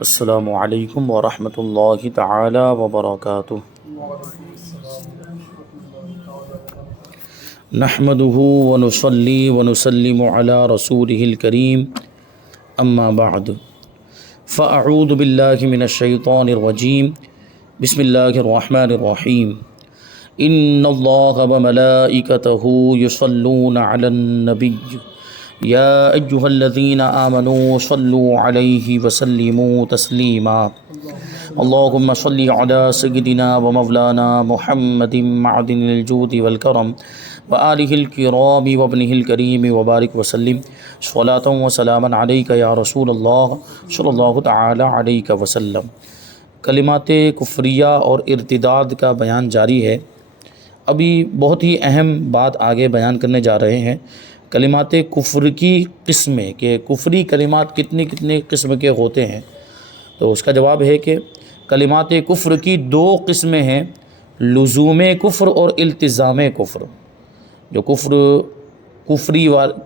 السلام علیکم ورحمۃ اللہ تعالی وبرکاتہ۔ نحمده ونصلي ونسلم على رسوله الكريم اما بعد فاعوذ باللہ من الشیطان الرجیم بسم اللہ الرحمن الرحیم ان اللہ وملائکتہ یصلون علی النبی یا ایہا الذین آمنوا صلوا علیہ وسلموا تسلیما اللہم صل علی سیدنا ومولانا محمد معدن الجود والکرم وآلہ الکرام وابنہ الکریم وبارک وسلم صلاۃ وسلاما علیک یا رسول اللہ صلی اللہ تعالی علیہ وسلم۔ کلمات کفریہ اور ارتداد کا بیان جاری ہے۔ ابھی بہت ہی اہم بات آگے بیان کرنے جا رہے ہیں، کلمات کفر کی قسمیں، کہ کفری کلمات کتنے قسم کے ہوتے ہیں۔ تو اس کا جواب ہے کہ کلمات کفر کی دو قسمیں ہیں، لزوم کفر اور التزام کفر۔ جو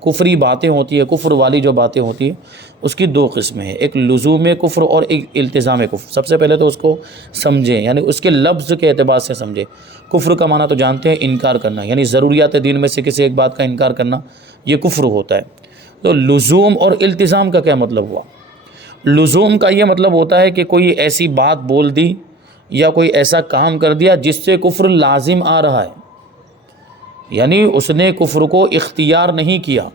کفری باتیں ہوتی ہیں، کفر والی جو باتیں ہوتی ہیں، اس کی دو قسمیں ہیں، ایک لزوم کفر اور ایک التزام کفر۔ سب سے پہلے تو اس کو سمجھیں، یعنی اس کے لفظ کے اعتبار سے سمجھیں۔ کفر کا معنی تو جانتے ہیں، انکار کرنا، یعنی ضروریات دین میں سے کسی ایک بات کا انکار کرنا، یہ کفر ہوتا ہے۔ تو لزوم اور التزام کا کیا مطلب ہوا؟ لزوم کا یہ مطلب ہوتا ہے کہ کوئی ایسی بات بول دی یا کوئی ایسا کام کر دیا جس سے کفر لازم آ رہا ہے، یعنی اس نے کفر کو اختیار نہیں کیا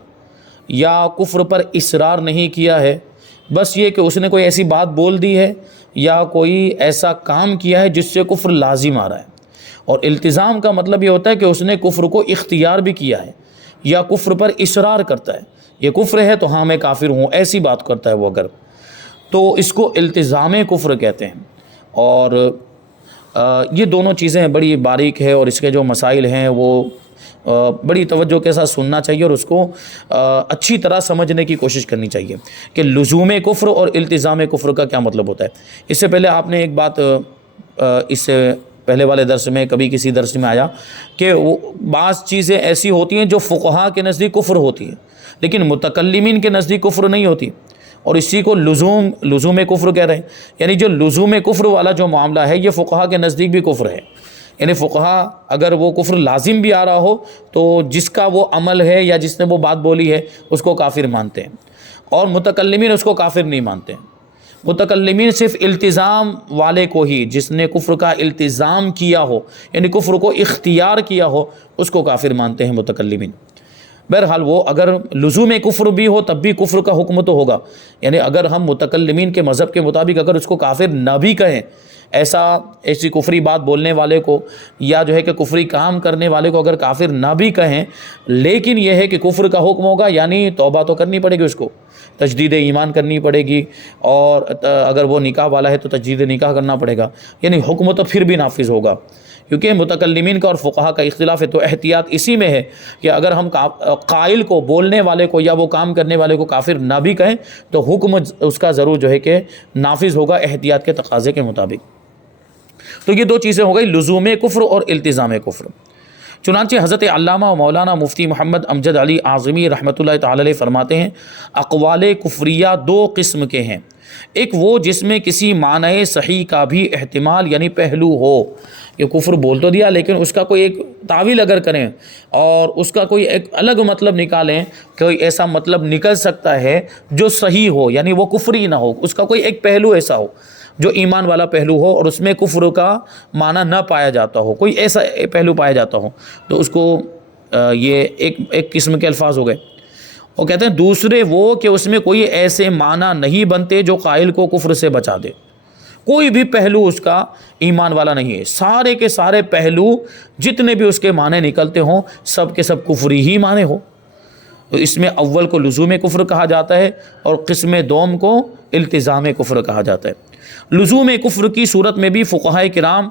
یا کفر پر اصرار نہیں کیا ہے، بس یہ کہ اس نے کوئی ایسی بات بول دی ہے یا کوئی ایسا کام کیا ہے جس سے کفر لازم آ رہا ہے۔ اور التزام کا مطلب یہ ہوتا ہے کہ اس نے کفر کو اختیار بھی کیا ہے یا کفر پر اصرار کرتا ہے، یہ کفر ہے تو ہاں میں کافر ہوں، ایسی بات کرتا ہے وہ اگر، تو اس کو التزام کفر کہتے ہیں۔ اور یہ دونوں چیزیں بڑی باریک ہے، اور اس کے جو مسائل ہیں وہ بڑی توجہ کے ساتھ سننا چاہیے اور اس کو اچھی طرح سمجھنے کی کوشش کرنی چاہیے کہ لزوم کفر اور التزام کفر کا کیا مطلب ہوتا ہے۔ اس سے پہلے آپ نے ایک بات اس سے پہلے والے درس میں کبھی کسی درس میں آیا کہ وہ بعض چیزیں ایسی ہوتی ہیں جو فقہا کے نزدیک کفر ہوتی ہیں لیکن متکلمین کے نزدیک کفر نہیں ہوتی، اور اسی کو لزوم کفر کہہ رہے ہیں۔ یعنی جو لزوم کفر والا جو معاملہ ہے یہ فقہا کے نزدیک بھی کفر ہے، یعنی فقہا اگر وہ کفر لازم بھی آ رہا ہو تو جس کا وہ عمل ہے یا جس نے وہ بات بولی ہے اس کو کافر مانتے ہیں، اور متکلمین اس کو کافر نہیں مانتے ہیں۔ متکلمین صرف التزام والے کو ہی، جس نے کفر کا التزام کیا ہو یعنی کفر کو اختیار کیا ہو، اس کو کافر مانتے ہیں متکلمین۔ بہرحال وہ اگر لزوم کفر بھی ہو تب بھی کفر کا حکم تو ہوگا، یعنی اگر ہم متکلمین کے مذہب کے مطابق اگر اس کو کافر نہ بھی کہیں، ایسی کفری بات بولنے والے کو یا جو ہے کہ کفری کام کرنے والے کو اگر کافر نہ بھی کہیں، لیکن یہ ہے کہ کفر کا حکم ہوگا، یعنی توبہ تو کرنی پڑے گی، اس کو تجدید ایمان کرنی پڑے گی، اور اگر وہ نکاح والا ہے تو تجدید نکاح کرنا پڑے گا، یعنی حکم تو پھر بھی نافذ ہوگا۔ کیونکہ متکلمین کا اور فقہا کا اختلاف ہے، تو احتیاط اسی میں ہے کہ اگر ہم قائل کو، بولنے والے کو یا وہ کام کرنے والے کو کافر نہ بھی کہیں تو حکم اس کا ضرور جو ہے کہ نافذ ہوگا احتیاط کے تقاضے کے مطابق۔ تو یہ دو چیزیں ہو گئی، لزوم کفر اور التزام کفر۔ چنانچہ حضرت علامہ و مولانا مفتی محمد امجد علی اعظمی رحمۃ اللہ تعالی علیہ فرماتے ہیں، اقوال کفریہ دو قسم کے ہیں، ایک وہ جس میں کسی معنی صحیح کا بھی احتمال یعنی پہلو ہو، یہ کفر بول تو دیا لیکن اس کا کوئی ایک تعویل اگر کریں اور اس کا کوئی ایک الگ مطلب نکالیں، کوئی ایسا مطلب نکل سکتا ہے جو صحیح ہو، یعنی وہ کفری نہ ہو، اس کا کوئی ایک پہلو ایسا ہو جو ایمان والا پہلو ہو اور اس میں کفر کا معنی نہ پایا جاتا ہو، کوئی ایسا پہلو پایا جاتا ہو، تو اس کو یہ ایک قسم کے الفاظ ہو گئے۔ وہ کہتے ہیں دوسرے وہ کہ اس میں کوئی ایسے معنی نہیں بنتے جو قائل کو کفر سے بچا دے، کوئی بھی پہلو اس کا ایمان والا نہیں ہے، سارے کے سارے پہلو جتنے بھی اس کے معنی نکلتے ہوں سب کے سب کفری ہی معنی ہو، تو اس میں اول کو لزوم کفر کہا جاتا ہے اور قسم دوم کو التزام کفر کہا جاتا ہے۔ لزوم کفر کی صورت میں بھی فقہاء کرام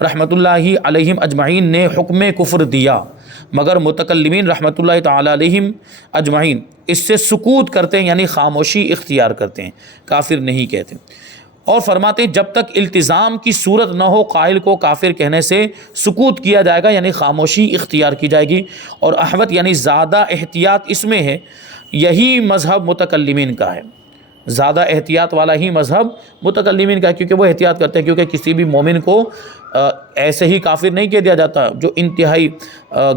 رحمۃ اللہ علیہم اجمعین نے حکم کفر دیا، مگر متکلمین رحمۃ اللہ تعالی علیہم اجمعین اس سے سکوت کرتے ہیں، یعنی خاموشی اختیار کرتے ہیں، کافر نہیں کہتے، اور فرماتے ہیں جب تک التزام کی صورت نہ ہو قائل کو کافر کہنے سے سکوت کیا جائے گا، یعنی خاموشی اختیار کی جائے گی، اور احوط یعنی زیادہ احتیاط اس میں ہے، یہی مذہب متکلمین کا ہے۔ زیادہ احتیاط والا ہی مذہب متکلمین کا ہے، کیونکہ وہ احتیاط کرتے ہیں، کیونکہ کسی بھی مومن کو ایسے ہی کافر نہیں کہہ دیا جاتا، جو انتہائی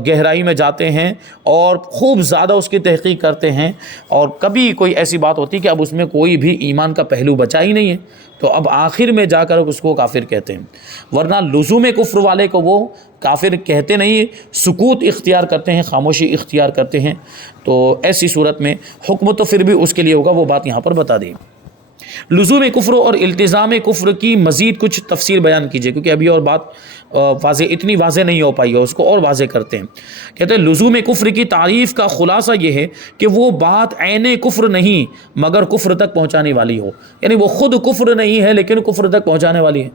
گہرائی میں جاتے ہیں اور خوب زیادہ اس کی تحقیق کرتے ہیں، اور کبھی کوئی ایسی بات ہوتی کہ اب اس میں کوئی بھی ایمان کا پہلو بچا ہی نہیں ہے، تو اب آخر میں جا کر اس کو کافر کہتے ہیں، ورنہ لزوم کفر والے کو وہ کافر کہتے نہیں، سکوت اختیار کرتے ہیں، خاموشی اختیار کرتے ہیں۔ تو ایسی صورت میں حکم تو پھر بھی اس کے لیے ہوگا، وہ بات یہاں پر بتا دی۔ لزوم کفر اور التزام کفر کی مزید کچھ تفسیر بیان کیجیے، کیونکہ ابھی اور بات اتنی واضح نہیں ہو پائی ہے، اس کو اور واضح کرتے ہیں۔ کہتے ہیں لزوم کفر کی تعریف کا خلاصہ یہ ہے کہ وہ بات عین کفر نہیں مگر کفر تک پہنچانے والی ہو، یعنی وہ خود کفر نہیں ہے لیکن کفر تک پہنچانے والی ہے۔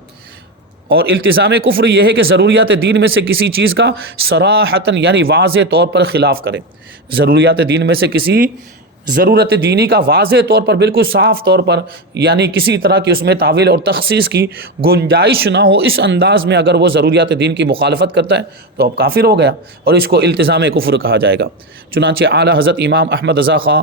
اور التزام کفر یہ ہے کہ ضروریات دین میں سے کسی چیز کا صراحتاً یعنی واضح طور پر خلاف کرے، ضروریات دین میں سے کسی ضرورت دینی کا واضح طور پر، بالکل صاف طور پر، یعنی کسی طرح کی اس میں تعویل اور تخصیص کی گنجائش نہ ہو، اس انداز میں اگر وہ ضروریات دین کی مخالفت کرتا ہے تو اب کافر ہو گیا، اور اس کو التزام کفر کہا جائے گا۔ چنانچہ اعلیٰ حضرت امام احمد رضا خاں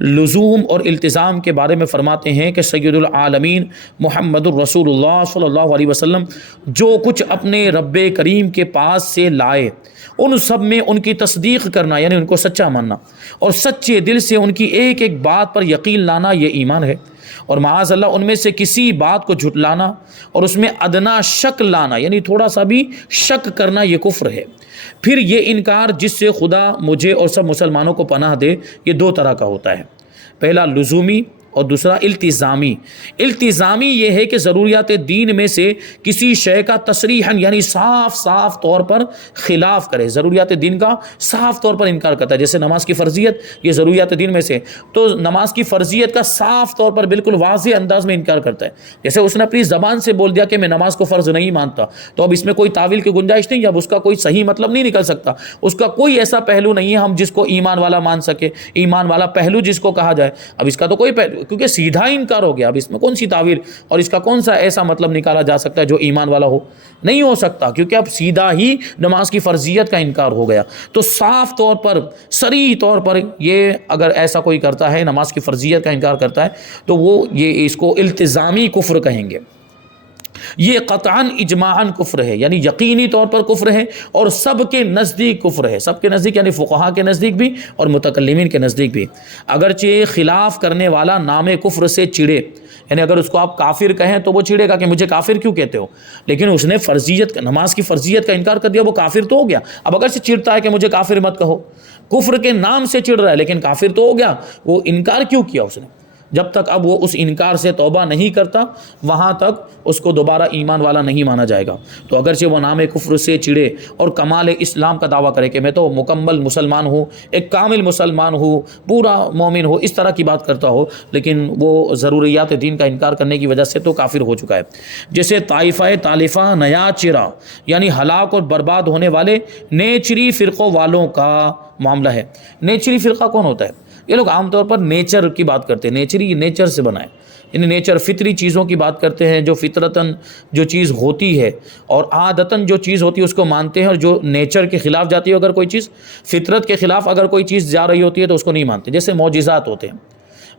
لزوم اور التزام کے بارے میں فرماتے ہیں کہ سید العالمین محمد الرسول اللہ صلی اللہ علیہ وسلم جو کچھ اپنے رب کریم کے پاس سے لائے ان سب میں ان کی تصدیق کرنا، یعنی ان کو سچا ماننا، اور سچے دل سے ان کی ایک ایک بات پر یقین لانا، یہ ایمان ہے۔ اور معاذ اللہ ان میں سے کسی بات کو جھٹلانا اور اس میں ادنا شک لانا، یعنی تھوڑا سا بھی شک کرنا، یہ کفر ہے۔ پھر یہ انکار جس سے خدا مجھے اور سب مسلمانوں کو پناہ دے، یہ دو طرح کا ہوتا ہے، پہلا لزومی اور دوسرا التزامی۔ التزامی یہ ہے کہ ضروریات دین میں سے کسی شے کا تصریحاً یعنی صاف صاف طور پر خلاف کرے، ضروریات دین کا صاف طور پر انکار کرتا ہے، جیسے نماز کی فرضیت، یہ ضروریات دین میں سے، تو نماز کی فرضیت کا صاف طور پر بالکل واضح انداز میں انکار کرتا ہے، جیسے اس نے اپنی زبان سے بول دیا کہ میں نماز کو فرض نہیں مانتا، تو اب اس میں کوئی تعویل کی گنجائش نہیں، اب اس کا کوئی صحیح مطلب نہیں نکل سکتا، اس کا کوئی ایسا پہلو نہیں ہے ہم جس کو ایمان والا مان سکے، ایمان والا پہلو جس کو کہا جائے، اب اس کا تو کوئی پہلو، کیونکہ سیدھا انکار ہو گیا، اب اس میں کون سی تعویل اور اس کا کون سا ایسا مطلب نکالا جا سکتا ہے جو ایمان والا ہو، نہیں ہو سکتا، کیونکہ اب سیدھا ہی نماز کی فرضیت کا انکار ہو گیا۔ تو صاف طور پر، صریح طور پر یہ اگر ایسا کوئی کرتا ہے، نماز کی فرضیت کا انکار کرتا ہے، تو وہ یہ اس کو التزامی کفر کہیں گے۔ یہ قطعاً اجماعاً کفر ہے، یعنی یقینی طور پر کفر ہے، اور سب کے نزدیک کفر ہے، سب کے نزدیک یعنی فقہا کے نزدیک بھی اور متکلمین کے نزدیک بھی۔ اگرچہ خلاف کرنے والا نام کفر سے چڑھے، یعنی اگر اس کو آپ کافر کہیں تو وہ چڑھے گا کہ مجھے کافر کیوں کہتے ہو، لیکن اس نے فرضیت، نماز کی فرضیت کا انکار کر دیا، وہ کافر تو ہو گیا۔ اب اگر سے چڑھتا ہے کہ مجھے کافر مت کہو، کفر کے نام سے چڑھ رہا ہے لیکن کافر تو ہو گیا، وہ انکار کیوں کیا اس نے؟ جب تک اب وہ اس انکار سے توبہ نہیں کرتا وہاں تک اس کو دوبارہ ایمان والا نہیں مانا جائے گا۔ تو اگرچہ وہ نام کفر سے چڑھے اور کمال اسلام کا دعویٰ کرے کہ میں تو مکمل مسلمان ہوں، ایک کامل مسلمان ہوں، پورا مومن ہو، اس طرح کی بات کرتا ہو، لیکن وہ ضروریات دین کا انکار کرنے کی وجہ سے تو کافر ہو چکا ہے۔ جیسے طائفہ طالفہ نیا چرا یعنی ہلاک اور برباد ہونے والے نیچری فرقوں والوں کا معاملہ ہے۔ نیچری فرقہ کون ہوتا ہے؟ یہ لوگ عام طور پر نیچر کی بات کرتے ہیں، نیچری نیچر سے بنا ہے، یعنی نیچر فطری چیزوں کی بات کرتے ہیں، جو فطرتاً جو چیز ہوتی ہے اور عادتاً جو چیز ہوتی ہے اس کو مانتے ہیں، اور جو نیچر کے خلاف جاتی ہے، اگر کوئی چیز فطرت کے خلاف اگر کوئی چیز جا رہی ہوتی ہے تو اس کو نہیں مانتے۔ جیسے معجزات ہوتے ہیں،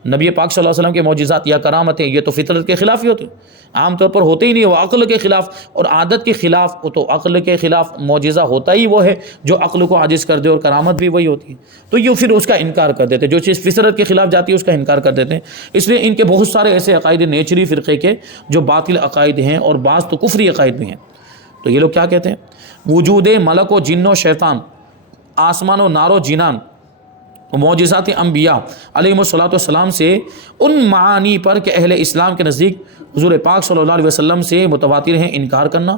نبی پاک صلی اللہ علیہ وسلم کے معجزات یا کرامتیں، یہ تو فطرت کے خلاف ہی ہوتے ہیں، عام طور پر ہوتے ہی نہیں، وہ عقل کے خلاف اور عادت کے خلاف، تو عقل کے خلاف معجزہ ہوتا ہی وہ ہے جو عقل کو عاجز کر دے، اور کرامت بھی وہی ہوتی ہے، تو یہ پھر اس کا انکار کر دیتے، جو چیز فطرت کے خلاف جاتی ہے اس کا انکار کر دیتے ہیں۔ اس لیے ان کے بہت سارے ایسے عقائد نیچری فرقے کے جو باطل عقائد ہیں، اور بعض تو کفری عقائد بھی ہیں۔ تو یہ لوگ کیا کہتے ہیں؟ وجود ملک و جن و شیطان، آسمان و نار و جنان، معجزات انبیاء علیہم الصلوۃ والسلام سے ان معانی پر کہ اہل اسلام کے نزدیک حضور پاک صلی اللہ علیہ وسلم سے متواتر ہیں، انکار کرنا،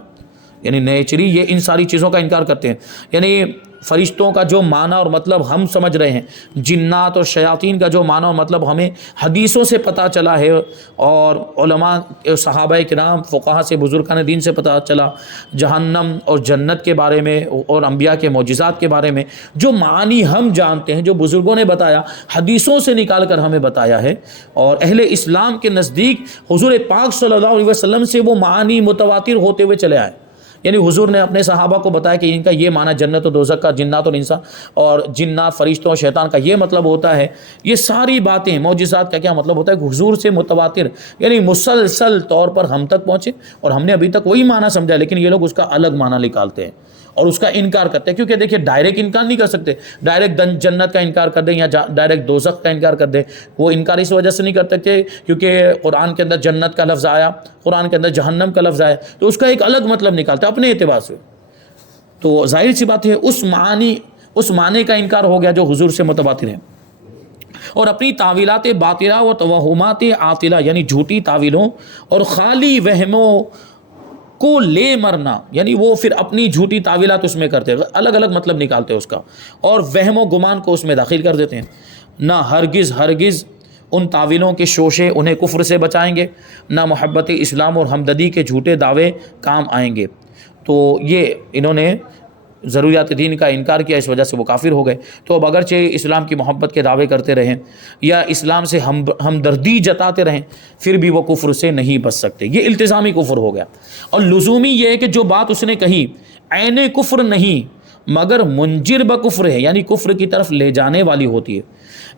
یعنی نیچری یہ ان ساری چیزوں کا انکار کرتے ہیں، یعنی فرشتوں کا جو معنی اور مطلب ہم سمجھ رہے ہیں، جنات اور شیاطین کا جو معنی اور مطلب ہمیں حدیثوں سے پتہ چلا ہے، اور علماء صحابہ کرام فقہا سے، بزرگان دین سے پتہ چلا، جہنم اور جنت کے بارے میں اور انبیاء کے معجزات کے بارے میں جو معانی ہم جانتے ہیں، جو بزرگوں نے بتایا، حدیثوں سے نکال کر ہمیں بتایا ہے، اور اہل اسلام کے نزدیک حضور پاک صلی اللہ علیہ وسلم سے وہ معانی متواتر ہوتے ہوئے چلے آئے، یعنی حضور نے اپنے صحابہ کو بتایا کہ ان کا یہ معنی جنت و دوزخ کا، جنات اور انسان اور جنات فرشتوں اور شیطان کا یہ مطلب ہوتا ہے. یہ ساری باتیں معجزات کا کیا مطلب ہوتا ہے کہ حضور سے متواتر یعنی مسلسل طور پر ہم تک پہنچے اور ہم نے ابھی تک وہی معنی سمجھا، لیکن یہ لوگ اس کا الگ معنی نکالتے ہیں اور اس کا انکار کرتے ہیں. کیونکہ دیکھیے ڈائریکٹ انکار نہیں کر سکتے، ڈائریکٹ جنت کا انکار کر دیں یا ڈائریکٹ دوزخ کا انکار کر دیں. وہ انکار اس وجہ سے نہیں کر سکتے کیونکہ قرآن کے اندر جنت کا لفظ آیا، قرآن کے اندر جہنم کا لفظ آیا، تو اس کا ایک الگ مطلب نکالتے ہیں اپنے اعتبار سے. تو ظاہر سی بات ہے اس معنی کا انکار ہو گیا جو حضور سے متواتر ہے. اور اپنی تعویلات باطلہ و توہمات عاطلہ یعنی جھوٹی تعویلوں اور خالی وہموں کو لے مرنا، یعنی وہ پھر اپنی جھوٹی تعویلات اس میں کرتے ہیں، الگ الگ مطلب نکالتے ہیں اس کا اور وہم و گمان کو اس میں داخل کر دیتے ہیں. نہ ہرگز ان تعویلوں کے شوشے انہیں کفر سے بچائیں گے، نہ محبت اسلام اور ہمدردی کے جھوٹے دعوے کام آئیں گے. تو یہ انہوں نے ضروریات دین کا انکار کیا، اس وجہ سے وہ کافر ہو گئے. تو اب اگرچہ اسلام کی محبت کے دعوے کرتے رہیں یا اسلام سے ہمدردی جتاتے رہیں، پھر بھی وہ کفر سے نہیں بچ سکتے. یہ التزامی کفر ہو گیا. اور لزومی یہ ہے کہ جو بات اس نے کہی عین کفر نہیں مگر منجر بکفر ہے، یعنی کفر کی طرف لے جانے والی ہوتی ہے.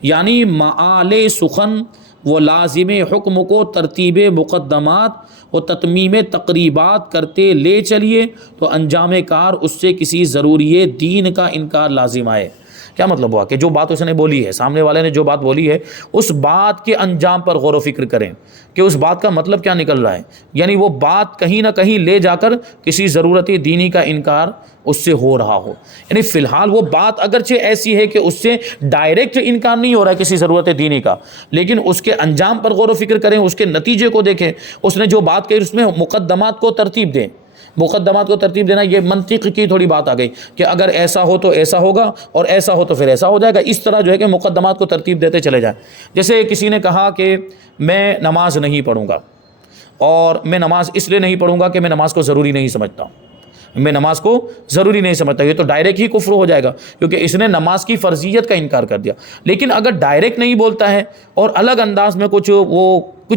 یعنی معال سخن و لازم حکم کو ترتیب مقدمات و تتمیم تقریبات کرتے لے چلیے تو انجام کار اس سے کسی ضروری دین کا انکار لازم آئے. کیا مطلب ہوا کہ جو بات اس نے بولی ہے، سامنے والے نے جو بات بولی ہے، اس بات کے انجام پر غور و فکر کریں کہ اس بات کا مطلب کیا نکل رہا ہے. یعنی وہ بات کہیں نہ کہیں لے جا کر کسی ضرورت دینی کا انکار اس سے ہو رہا ہو. یعنی فی الحال وہ بات اگرچہ ایسی ہے کہ اس سے ڈائریکٹ انکار نہیں ہو رہا ہے کسی ضرورت دینی کا، لیکن اس کے انجام پر غور و فکر کریں، اس کے نتیجے کو دیکھیں. اس نے جو بات کہی اس میں مقدمات کو ترتیب دیں. مقدمات کو ترتیب دینا یہ منطق کی تھوڑی بات آ گئی کہ اگر ایسا ہو تو ایسا ہوگا اور ایسا ہو تو پھر ایسا ہو جائے گا. اس طرح جو ہے کہ مقدمات کو ترتیب دیتے چلے جائیں. جیسے کسی نے کہا کہ میں نماز نہیں پڑھوں گا، اور میں نماز اس لیے نہیں پڑھوں گا کہ میں نماز کو ضروری نہیں سمجھتا، میں نماز کو ضروری نہیں سمجھتا. یہ تو ڈائریکٹ ہی کفر ہو جائے گا کیونکہ اس نے نماز کی فرضیت کا انکار کر دیا. لیکن اگر ڈائریکٹ نہیں بولتا ہے اور الگ انداز میں کچھ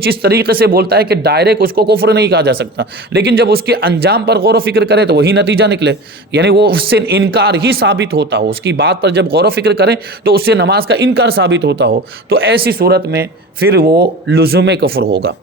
اس طریقے سے بولتا ہے کہ ڈائریکٹ اس کو کفر نہیں کہا جا سکتا، لیکن جب اس کے انجام پر غور و فکر کرے تو وہی نتیجہ نکلے، یعنی وہ اس سے انکار ہی ثابت ہوتا ہو، اس کی بات پر جب غور و فکر کریں تو اس سے نماز کا انکار ثابت ہوتا ہو، تو ایسی صورت میں پھر وہ لزوم کفر ہوگا.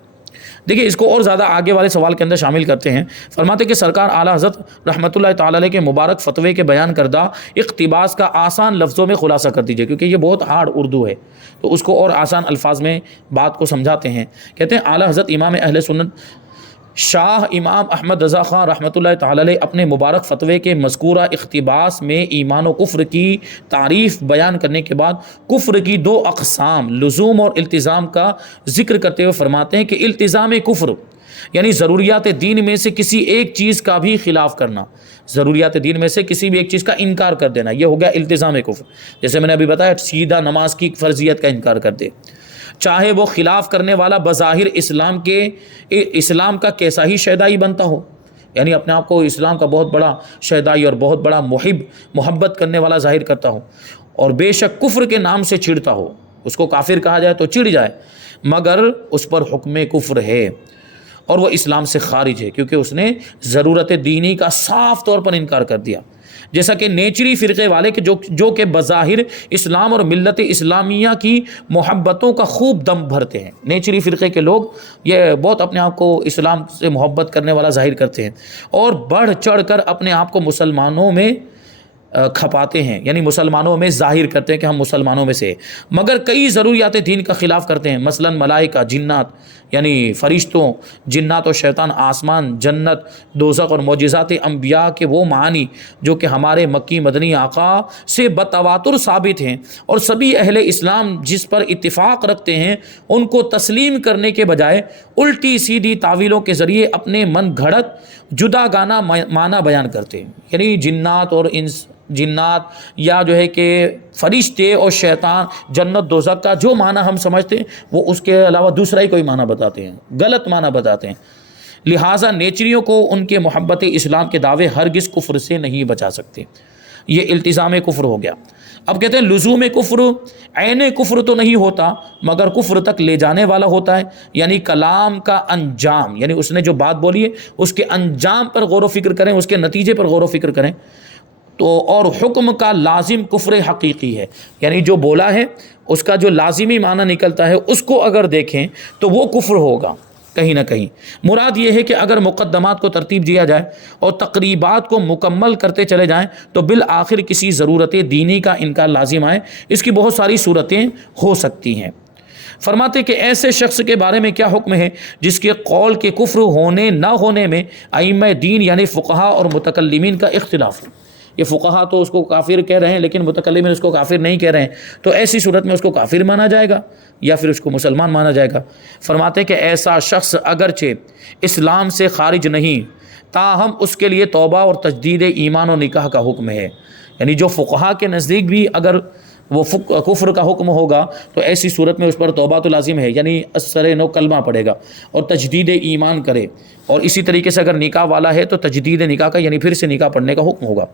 دیکھیے اس کو اور زیادہ آگے والے سوال کے اندر شامل کرتے ہیں. فرماتے کہ سرکار اعلیٰ حضرت رحمۃ اللہ تعالی علیہ کے مبارک فتوے کے بیان کردہ اقتباس کا آسان لفظوں میں خلاصہ کر دیجیے، کیونکہ یہ بہت ہارڈ اردو ہے تو اس کو اور آسان الفاظ میں بات کو سمجھاتے ہیں. کہتے ہیں اعلیٰ حضرت امام اہل سنت شاہ امام احمد رضا خان رحمۃ اللہ تعالی علیہ اپنے مبارک فتوے کے مذکورہ اقتباس میں ایمان و کفر کی تعریف بیان کرنے کے بعد کفر کی دو اقسام لزوم اور التزام کا ذکر کرتے ہوئے فرماتے ہیں کہ التزام کفر یعنی ضروریات دین میں سے کسی ایک چیز کا بھی خلاف کرنا، ضروریات دین میں سے کسی بھی ایک چیز کا انکار کر دینا، یہ ہو گیا التزام کفر. جیسے میں نے ابھی بتایا سیدھا نماز کی فرضیت کا انکار کر دے، چاہے وہ خلاف کرنے والا بظاہر اسلام کا کیسا ہی شیدائی بنتا ہو، یعنی اپنے آپ کو اسلام کا بہت بڑا شیدائی اور بہت بڑا محبت کرنے والا ظاہر کرتا ہو، اور بے شک کفر کے نام سے چڑھتا ہو، اس کو کافر کہا جائے تو چڑھ جائے، مگر اس پر حکم کفر ہے اور وہ اسلام سے خارج ہے کیونکہ اس نے ضرورت دینی کا صاف طور پر انکار کر دیا. جیسا کہ نیچری فرقے والے کہ جو کہ بظاہر اسلام اور ملت اسلامیہ کی محبتوں کا خوب دم بھرتے ہیں. نیچری فرقے کے لوگ یہ بہت اپنے آپ کو اسلام سے محبت کرنے والا ظاہر کرتے ہیں اور بڑھ چڑھ کر اپنے آپ کو مسلمانوں میں کھپاتے ہیں، یعنی مسلمانوں میں ظاہر کرتے ہیں کہ ہم مسلمانوں میں سے، مگر کئی ضروریات دین کا خلاف کرتے ہیں. مثلا ملائکہ، جنات یعنی فرشتوں، جنات و شیطان، آسمان، جنت، دوزخ اور معجزات انبیاء کے وہ معانی جو کہ ہمارے مکی مدنی آقا سے بتواتر ثابت ہیں اور سبھی اہل اسلام جس پر اتفاق رکھتے ہیں، ان کو تسلیم کرنے کے بجائے الٹی سیدھی تعویلوں کے ذریعے اپنے من گھڑت جدا گانا معنی بیان کرتے ہیں. یعنی جنات یا جو ہے کہ فرشتے اور شیطان، جنت دوزخ کا جو معنی ہم سمجھتے ہیں وہ اس کے علاوہ دوسرا ہی کوئی معنی بتاتے ہیں، غلط معنی بتاتے ہیں. لہٰذا نیچریوں کو ان کے محبت اسلام کے دعوے ہرگز کفر سے نہیں بچا سکتے. یہ التزام کفر ہو گیا. اب کہتے ہیں لزوم کفر عین کفر تو نہیں ہوتا مگر کفر تک لے جانے والا ہوتا ہے، یعنی کلام کا انجام، یعنی اس نے جو بات بولی ہے اس کے انجام پر غور و فکر کریں، اس کے نتیجے پر غور و فکر کریں تو، اور حکم کا لازم کفر حقیقی ہے، یعنی جو بولا ہے اس کا جو لازمی معنی نکلتا ہے اس کو اگر دیکھیں تو وہ کفر ہوگا کہیں نہ کہیں۔ مراد یہ ہے کہ اگر مقدمات کو ترتیب دیا جائے اور تقریبات کو مکمل کرتے چلے جائیں تو بالآخر کسی ضرورت دینی کا انکار لازم آئے۔ اس کی بہت ساری صورتیں ہو سکتی ہیں۔ فرماتے کہ ایسے شخص کے بارے میں کیا حکم ہے جس کے قول کے کفر ہونے نہ ہونے میں ائمہ دین یعنی فقہا اور متکلمین کا اختلاف ہے۔ یہ فقہا تو اس کو کافر کہہ رہے ہیں لیکن متکلمین اس کو کافر نہیں کہہ رہے ہیں، تو ایسی صورت میں اس کو کافر مانا جائے گا یا پھر اس کو مسلمان مانا جائے گا۔ فرماتے کہ ایسا شخص اگرچہ اسلام سے خارج نہیں تاہم اس کے لیے توبہ اور تجدید ایمان و نکاح کا حکم ہے، یعنی جو فقہا کے نزدیک بھی اگر وہ کفر کا حکم ہوگا تو ایسی صورت میں اس پر توبہ تو لازم ہے، یعنی اثر نو کلمہ پڑے گا اور تجدید ایمان کرے، اور اسی طریقے سے اگر نکاح والا ہے تو تجدید نکاح کا یعنی پھر سے نکاح پڑھنے کا حکم ہوگا۔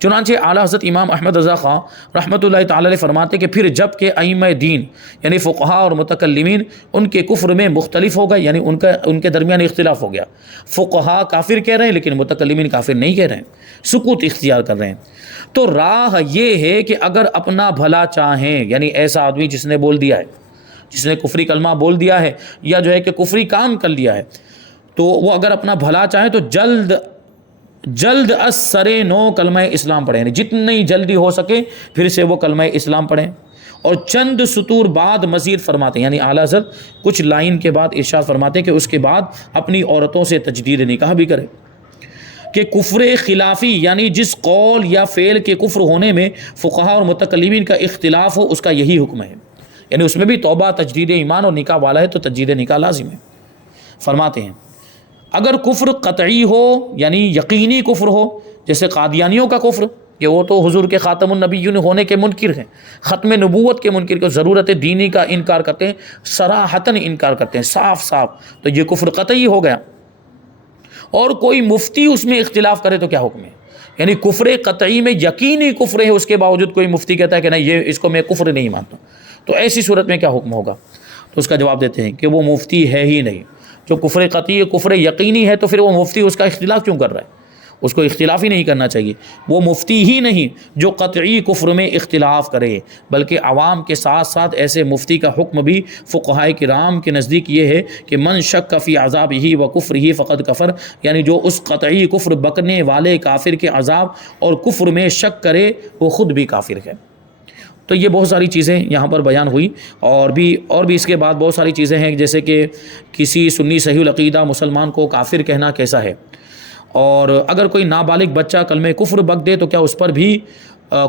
چنانچہ اعلیٰ حضرت امام احمد رضا خان رحمۃ اللہ تعالی علیہ فرماتے کہ پھر جب کہ ائمہ دین یعنی فقہا اور متکلمین ان کے کفر میں مختلف ہو گئے، یعنی ان کے درمیان اختلاف ہو گیا، فقہا کافر کہہ رہے ہیں لیکن متکلمین کافر نہیں کہہ رہے ہیں، سکوت اختیار کر رہے ہیں، تو راہ یہ ہے کہ اگر اپنا بھلا چاہیں، یعنی ایسا آدمی جس نے بول دیا ہے، جس نے کفری کلمہ بول دیا ہے یا جو ہے کہ کفری کام کر لیا ہے، تو وہ اگر اپنا بھلا چاہیں تو جلد از سر نو کلمہ اسلام پڑھیں، جتنی جلدی ہو سکے پھر سے وہ کلمہ اسلام پڑھیں۔ اور چند سطور بعد مزید فرماتے ہیں، یعنی اعلیٰ حضرت کچھ لائن کے بعد ارشاد فرماتے ہیں کہ اس کے بعد اپنی عورتوں سے تجدید نکاح بھی کرے، کہ کفر خلافی یعنی جس قول یا فعل کے کفر ہونے میں فقہا اور متکلمین کا اختلاف ہو اس کا یہی حکم ہے، یعنی اس میں بھی توبہ تجدید ایمان اور نکاح والا ہے تو تجدید نکاح لازم ہے۔ فرماتے ہیں اگر کفر قطعی ہو یعنی یقینی کفر ہو، جیسے قادیانیوں کا کفر کہ وہ تو حضور کے خاتم النبیین ہونے کے منکر ہیں، ختم نبوت کے منکر کے، ضرورت دینی کا انکار کرتے ہیں، صراحتاً انکار کرتے ہیں صاف صاف، تو یہ کفر قطعی ہو گیا۔ اور کوئی مفتی اس میں اختلاف کرے تو کیا حکم ہے، یعنی کفر قطعی میں یقینی کفر ہے، اس کے باوجود کوئی مفتی کہتا ہے کہ نہیں یہ اس کو میں کفر نہیں مانتا، تو ایسی صورت میں کیا حکم ہوگا؟ تو اس کا جواب دیتے ہیں کہ وہ مفتی ہے ہی نہیں، جو کفر قطعی کفر یقینی ہے تو پھر وہ مفتی اس کا اختلاف کیوں کر رہا ہے؟ اس کو اختلاف ہی نہیں کرنا چاہیے، وہ مفتی ہی نہیں جو قطعی کفر میں اختلاف کرے، بلکہ عوام کے ساتھ ساتھ ایسے مفتی کا حکم بھی فقہائے کرام کے نزدیک یہ ہے کہ من شک فی عذابہ و کفرہ فقد کفر، یعنی جو اس قطعی کفر بکنے والے کافر کے عذاب اور کفر میں شک کرے وہ خود بھی کافر ہے۔ تو یہ بہت ساری چیزیں یہاں پر بیان ہوئی، اور بھی اس کے بعد بہت ساری چیزیں ہیں، جیسے کہ کسی سنی صحیح العقیدہ مسلمان کو کافر کہنا کیسا ہے، اور اگر کوئی نابالغ بچہ کلمہ کفر بک دے تو کیا اس پر بھی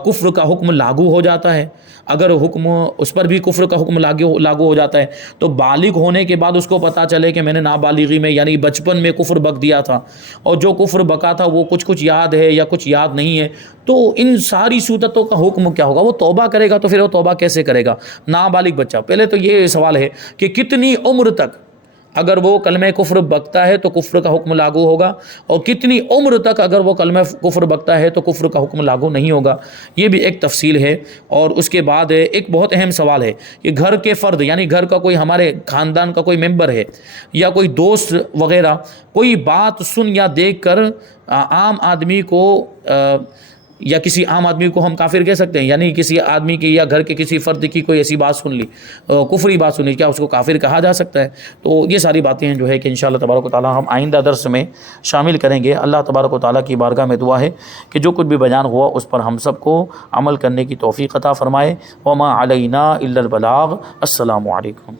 کفر کا حکم لاگو ہو جاتا ہے؟ اگر اس پر بھی کفر کا حکم لاگو ہو جاتا ہے تو بالغ ہونے کے بعد اس کو پتہ چلے کہ میں نے نابالغی میں یعنی بچپن میں کفر بک دیا تھا، اور جو کفر بکا تھا وہ کچھ یاد ہے یا کچھ یاد نہیں ہے، تو ان ساری صورتوں کا حکم کیا ہوگا؟ وہ توبہ کرے گا، تو پھر وہ توبہ کیسے کرے گا نابالغ بچہ؟ پہلے تو یہ سوال ہے کہ کتنی عمر تک اگر وہ کلمہ کفر بکتا ہے تو کفر کا حکم لاگو ہوگا، اور کتنی عمر تک اگر وہ کلمہ کفر بکتا ہے تو کفر کا حکم لاگو نہیں ہوگا، یہ بھی ایک تفصیل ہے۔ اور اس کے بعد ایک بہت اہم سوال ہے کہ گھر کے فرد یعنی گھر کا کوئی ہمارے خاندان کا کوئی ممبر ہے یا کوئی دوست وغیرہ کوئی بات سن یا دیکھ کر عام آدمی کو یا کسی عام آدمی کو ہم کافر کہہ سکتے ہیں، یعنی کسی آدمی کی یا گھر کے کسی فرد کی کوئی ایسی بات سن لی، کفری بات سنی، کیا اس کو کافر کہا جا سکتا ہے؟ تو یہ ساری باتیں ہیں جو ہے کہ انشاءاللہ تبارک و تعالی ہم آئندہ درس میں شامل کریں گے۔ اللہ تبارک و تعالی کی بارگاہ میں دعا ہے کہ جو کچھ بھی بیان ہوا اس پر ہم سب کو عمل کرنے کی توفیق عطا فرمائے۔ وما علینا الا البلاغ۔ السلام علیکم۔